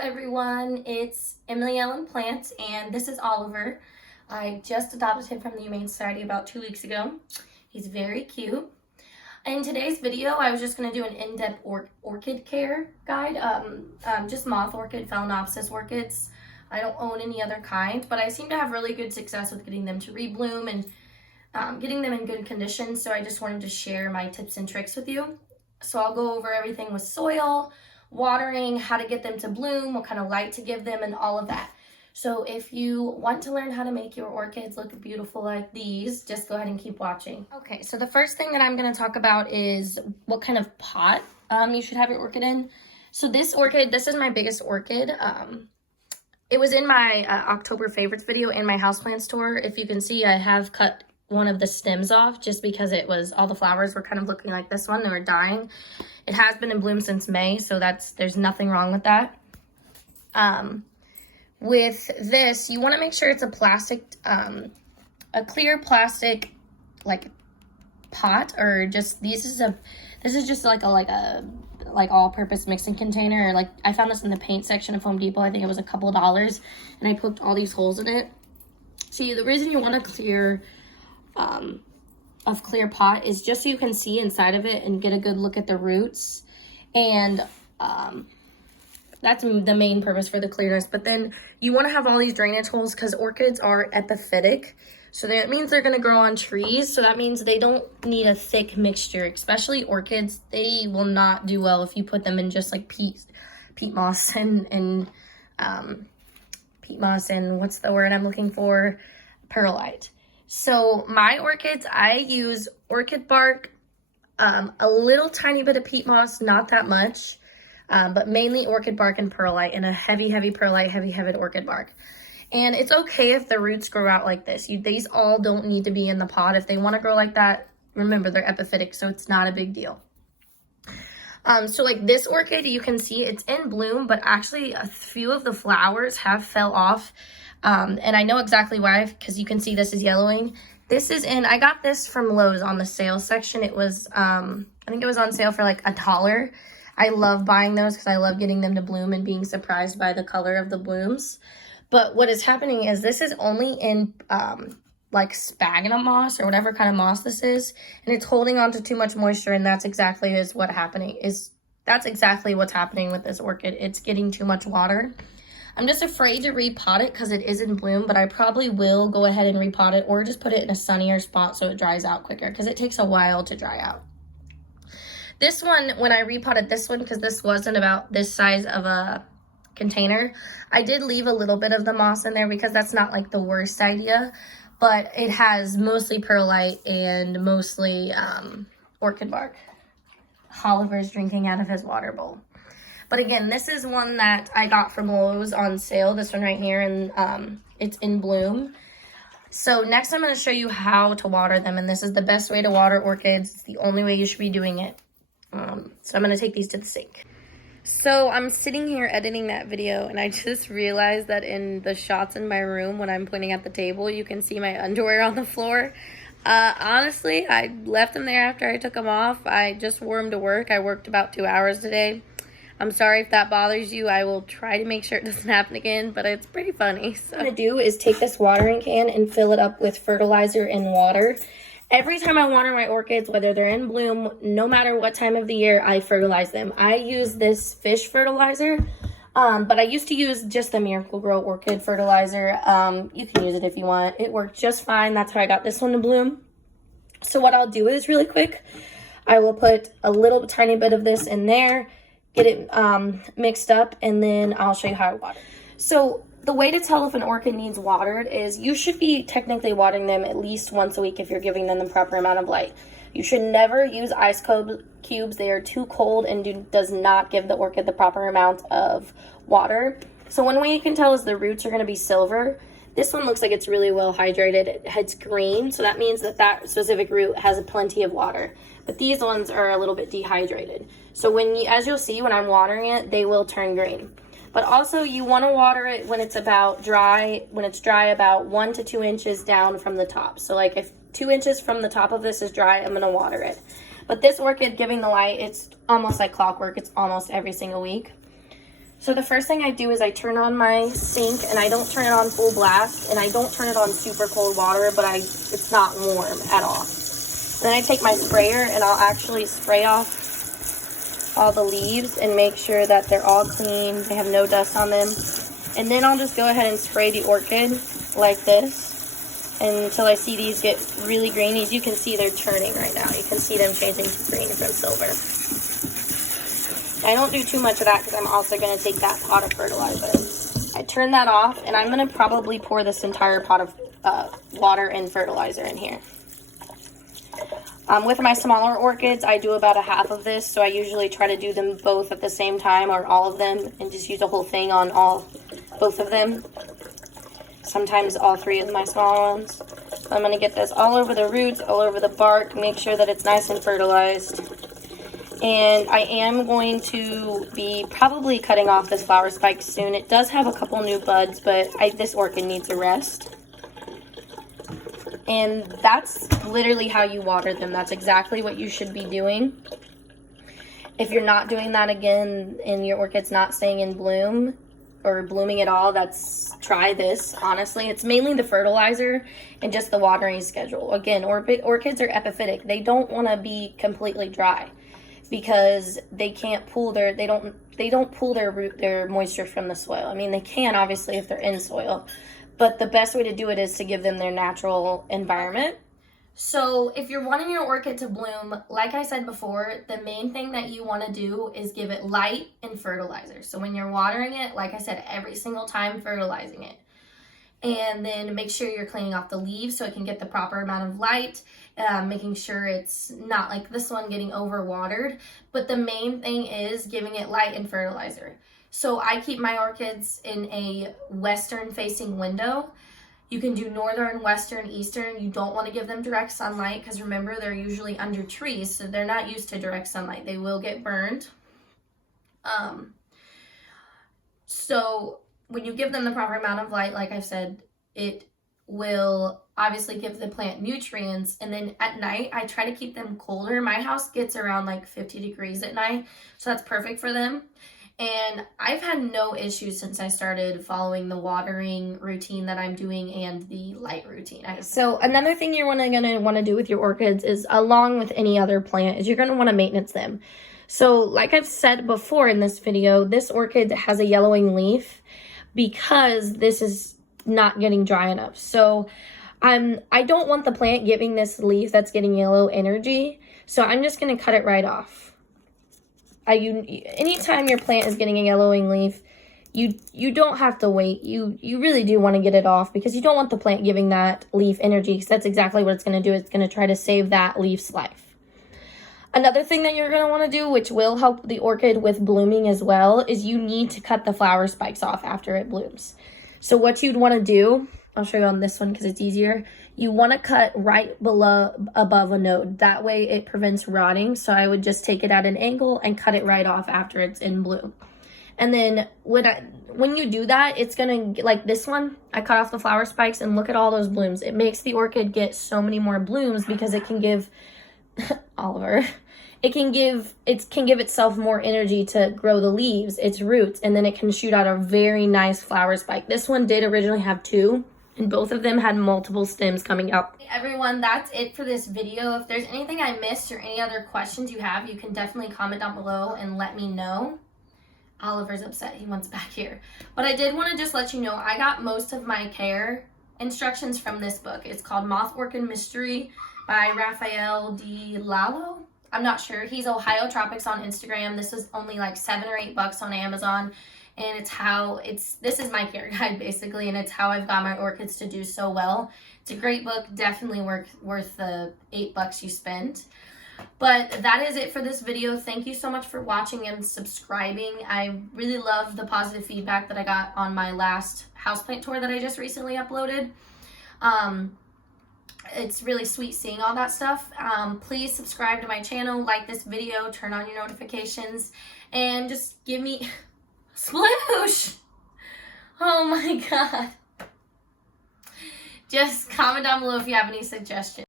everyone, it's Emilyellennplants and this is Oliver. I just adopted him from the Humane Society about 2 weeks ago. He's very cute. In today's video, I was just going to do an in-depth orchid care guide. Just moth orchid, phalaenopsis orchids. I don't own any other kind, but I seem to have really good success with getting them to rebloom and getting them in good condition. So I just wanted to share my tips and tricks with you. So I'll go over everything with soil, watering, how to get them to bloom, what kind of light to give them, and all of that. So if you want to learn how to make your orchids look beautiful like these, just go ahead and keep watching. Okay, so the first thing that I'm going to talk about is what kind of pot you should have your orchid in. So this orchid, this is my biggest orchid. It was in my October favorites video in my houseplant tour. If you can see, I have cut one of the stems off just because it was, all the flowers were kind of looking like this one. They were dying. It has been in bloom since May, so there's nothing wrong with that. With this, you want to make sure it's a plastic, a clear plastic, like pot, or just this is just like a all-purpose mixing container. Like I found this in the paint section of Home Depot. I think it was a couple of dollars, and I poked all these holes in it. See, the reason you want a clear pot is just so you can see inside of it and get a good look at the roots, and that's the main purpose for the clearness. But then you want to have all these drainage holes because orchids are epiphytic, so that means they're going to grow on trees. So that means they don't need a thick mixture, especially orchids. They will not do well if you put them in just like peat moss and what's the word I'm looking for, perlite. So my orchids, I use orchid bark, a little tiny bit of peat moss, not that much, but mainly orchid bark and perlite, and a heavy perlite, heavy orchid bark. And it's okay if the roots grow out like this. These all don't need to be in the pot. If they want to grow like that, remember they're epiphytic, so it's not a big deal. So like this orchid, you can see it's in bloom, but actually a few of the flowers have fell off. And I know exactly why, because you can see this is yellowing. I got this from Lowe's on the sales section. It was, I think it was on sale for like $1. I love buying those because I love getting them to bloom and being surprised by the color of the blooms. But what is happening is this is only in, like sphagnum moss or whatever kind of moss this is, and it's holding on to too much moisture, and that's exactly what's happening with this orchid. It's getting too much water. I'm just afraid to repot it because it is in bloom, but I probably will go ahead and repot it or just put it in a sunnier spot so it dries out quicker, because it takes a while to dry out. This one, when I repotted this one, because this wasn't about this size of a container, I did leave a little bit of the moss in there because that's not like the worst idea, but it has mostly perlite and mostly orchid bark. Oliver's drinking out of his water bowl. But again, this is one that I got from Lowe's on sale, this one right here, and it's in bloom. So next I'm going to show you how to water them, and this is the best way to water orchids. It's the only way you should be doing it. So I'm going to take these to the sink. So I'm sitting here editing that video, and I just realized that in the shots in my room when I'm pointing at the table, you can see my underwear on the floor. Honestly, I left them there after I took them off. I just wore them to work. I worked about 2 hours today. I'm sorry if that bothers you. I will try to make sure it doesn't happen again, but it's pretty funny. So what I'm going to do is take this watering can and fill it up with fertilizer and water. Every time I water my orchids, whether they're in bloom, no matter what time of the year, I fertilize them. I use this fish fertilizer, but I used to use just the Miracle-Gro orchid fertilizer. You can use it if you want. It worked just fine. That's how I got this one to bloom. So what I'll do is, really quick, I will put a little tiny bit of this in there, get it mixed up, and then I'll show you how to water. So the way to tell if an orchid needs watered is you should be technically watering them at least once a week if you're giving them the proper amount of light. You should never use ice cubes. They are too cold and does not give the orchid the proper amount of water. So one way you can tell is the roots are going to be silver. This one looks like it's really well hydrated. It's green, so that means that specific root has plenty of water. But these ones are a little bit dehydrated. So as you'll see when I'm watering it, they will turn green. But also you want to water it when it's dry about 1 to 2 inches down from the top. So like if 2 inches from the top of this is dry, I'm going to water it. But this orchid giving the light, it's almost like clockwork. It's almost every single week. So the first thing I do is I turn on my sink, and I don't turn it on full blast, and I don't turn it on super cold water, but it's not warm at all. Then I take my sprayer and I'll actually spray off all the leaves and make sure that they're all clean, they have no dust on them. And then I'll just go ahead and spray the orchid like this, and until I see these get really green. As you can see, they're turning right now. You can see them changing to green from silver. I don't do too much of that because I'm also going to take that pot of fertilizer. I turn that off, and I'm going to probably pour this entire pot of water and fertilizer in here. With my smaller orchids, I do about a half of this, so I usually try to do them both at the same time, or all of them, and just use the whole thing on both of them. Sometimes all three of my smaller ones. So I'm going to get this all over the roots, all over the bark, make sure that it's nice and fertilized. And I am going to be probably cutting off this flower spike soon. It does have a couple new buds, but this orchid needs a rest. And that's literally how you water them. That's exactly what you should be doing. If you're not doing that again and your orchid's not staying in bloom or blooming at all, try this, honestly. It's mainly the fertilizer and just the watering schedule. Again, orchids are epiphytic. They don't want to be completely dry because they can't pull they don't pull their moisture from the soil. I mean, they can obviously if they're in soil. But the best way to do it is to give them their natural environment. So if you're wanting your orchid to bloom, like I said before, the main thing that you want to do is give it light and fertilizer. So when you're watering it, like I said, every single time fertilizing it. And then make sure you're cleaning off the leaves so it can get the proper amount of light, making sure it's not like this one getting overwatered. But the main thing is giving it light and fertilizer. So I keep my orchids in a western facing window. You can do northern, western, eastern. You don't want to give them direct sunlight because remember, they're usually under trees, so they're not used to direct sunlight. They will get burned. So when you give them the proper amount of light, like I've said, it will obviously give the plant nutrients. And then at night, I try to keep them colder. My house gets around like 50 degrees at night, so that's perfect for them. And I've had no issues since I started following the watering routine that I'm doing and the light routine. So another thing you're going to want to do with your orchids is, along with any other plant, is you're going to want to maintenance them. So like I've said before in this video, this orchid has a yellowing leaf because this is not getting dry enough. So I don't want the plant giving this leaf that's getting yellow energy. So I'm just going to cut it right off. Anytime your plant is getting a yellowing leaf, you don't have to wait. You really do want to get it off because you don't want the plant giving that leaf energy, because that's exactly what it's going to do. It's going to try to save that leaf's life. Another thing that you're going to want to do, which will help the orchid with blooming as well, is you need to cut the flower spikes off after it blooms. So what you'd want to do, I'll show you on this one because it's easier. You want to cut right above a node. That way it prevents rotting. So I would just take it at an angle and cut it right off after it's in bloom. And then when you do that, it's going to, like this one, I cut off the flower spikes and look at all those blooms. It makes the orchid get so many more blooms because it can give, Oliver, it can give itself more energy to grow the leaves, its roots, and then it can shoot out a very nice flower spike. This one did originally have 2. And both of them had multiple stems coming up. Hey everyone, that's it for this video. If there's anything I missed or any other questions you have, you can definitely comment down below and let me know. Oliver's upset, he wants back here. But I did want to just let you know, I got most of my care instructions from this book. It's called Moth Orchid Mystery by Raphael D. Lalo. I'm not sure. He's Ohio Tropics on Instagram. This is only like $7 or $8 on Amazon. And this is my care guide basically, and it's how I've got my orchids to do so well. It's a great book, definitely worth the $8 you spend. But that is it for this video. Thank you so much for watching and subscribing. I really love the positive feedback that I got on my last houseplant tour that I just recently uploaded. It's really sweet seeing all that stuff. Please subscribe to my channel, like this video, turn on your notifications, and just give me... Sploosh! Oh my god. Just comment down below if you have any suggestions.